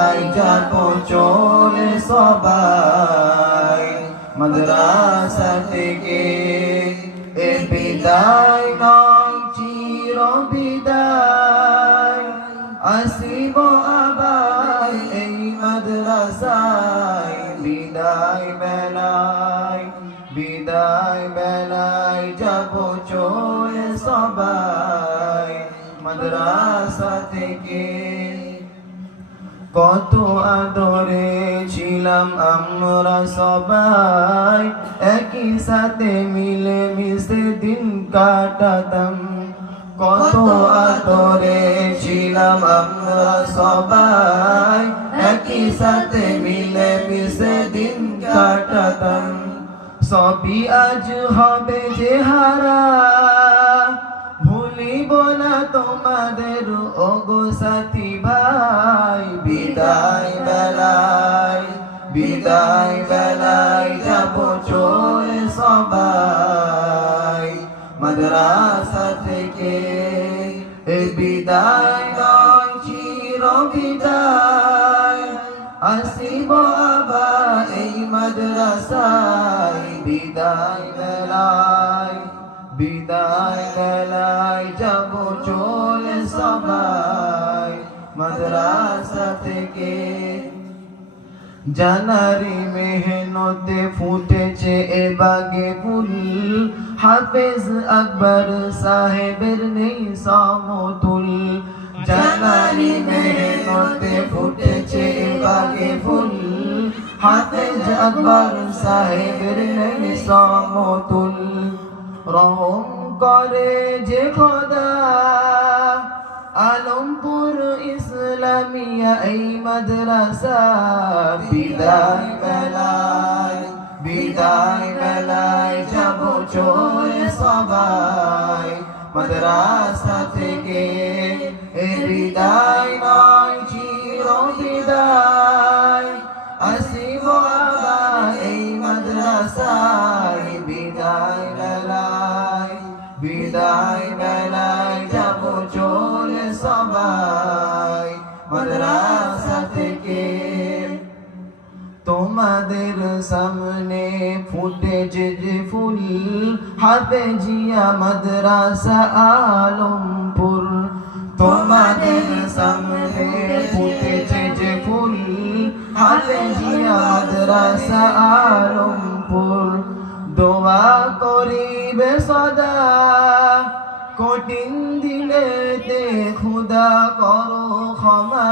I যাবো চলে সবাই মাদ্রাসা থেকে। এ বিদায় নয় চির বিদায়, আসিব আবার এই মাদ্রাসায়। বিদায় বেলায় বিদায় বেলায় যাবো চলে সবাই মাদ্রাসা থেকে। কত আদরে ছিলাম আমরা সবাই, একই সাথে মিলে মিশে দিন কাটাতাম। কত আদরে ছিলাম আমরা সবাই, একই সাথে মিলে মিশে দিন কাটাতাম। সবই আজ হবে যে হারা, ভুলিব না তোমাদের ওগো সাথী ভাই। বিদায় বেলায় বিদায় বেলায় যাবো চলে সবাই মাদ্রাসা থেকে। এই বিদায় নয় চির বিদায়, আসিব আবার এই মাদ্রাসায়। বিদায় বেলায় বিদায় বেলায় যাবো চলে সবাই মাদ্রাসা থেকে। জানারি মেহনতে ফুটেছে এ বাগে ফুল, হাফেজ আকবর সাহেবের নেই সমতুল। জানারি মেহনতে ফুটেছে এ বাগে ফুল, হাফেজ আকবর সাহেবের নেই সমতুল। রহম করে যে খোদা আলমপুর ইসলামিয়া এই মাদ্রাসা। বিদায় বেলায় বিদায় বেলায় যাবো চলে সবাই মাদ্রাসা থেকে। এ বিদায় নয় চির বিদায়, আসিব আবার এই মাদ্রাসায়। বিদায় বেলায় বিদায় বেলায় যাবো চলে সবাই মাদ্রাসা থেকে। তোমাদের সামনে ফুটেছে যে ফুল, হাফেজিয়া মাদ্রাসা আলমপুর। তোমাদের সামনে ফুটেছে যে ফুল, হাফেজিয়া মাদ্রাসা আলমপুর। দোয়া করিবে সদা কঠিন দিনেতে খুদা করো ক্ষমা।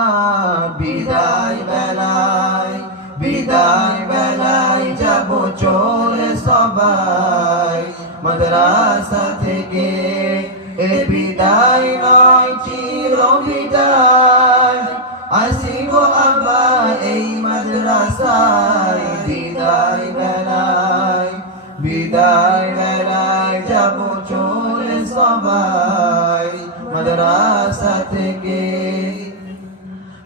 বিদায় বেলায় বিদায় বেলায় যাবো চলে সবাই মাদ্রাসা থেকে। এ বিদায় নয় চির বিদায়, আসিব আবার এই মাদ্রাসায়। বিদায় বেলায় বিদায় বেলায় যাবো চলে সবাই মাদ্রাসা থেকে।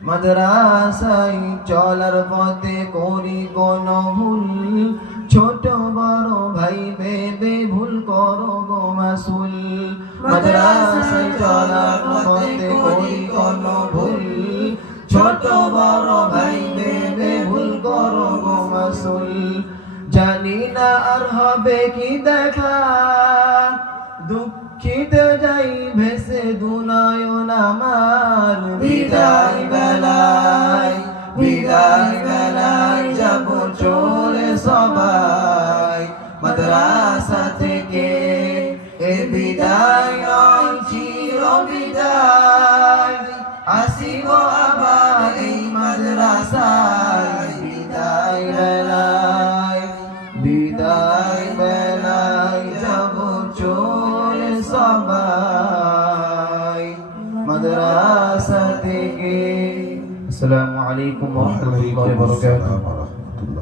মাদ্রাসায় চলার পথে করি কোন ভুল, ছোট বড় ভাই ভেবে ভুল করো গো মাসুল। মাদ্রাসায় চলার পথে করি কোন ভুল, ছোট বড় ভাই ভেবে ভুল করো গো মাসুল। জানি না আর হবে কি দেখা, দুঃখিত যাই ভেসে দুনয়ন আমার। বিদায় বেলায় বিদায় বেলায় যাবো চলে সবাই মাদ্রাসা থেকে। এ বিদায় নয় চির বিদায়, আসিব আবার এই মাদ্রাসায়। বিদায় বেলায় বিদায় বেলায় যাবো চলে সবাই মাদ্রাসা থেকে। আসসালামু আলাইকুম ওয়া রাহমাতুল্লাহি ওয়া বারাকাতুহু।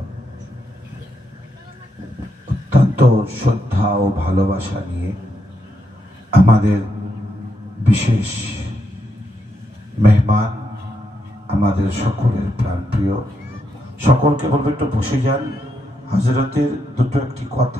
অত্যন্ত শ্রদ্ধা ও ভালোবাসা নিয়ে আমাদের বিশেষ মেহমান, আমাদের সকলের প্রাণপ্রিয়, সকলকে বলবো একটু বসে যান। হযরতের দুটো একটি কথা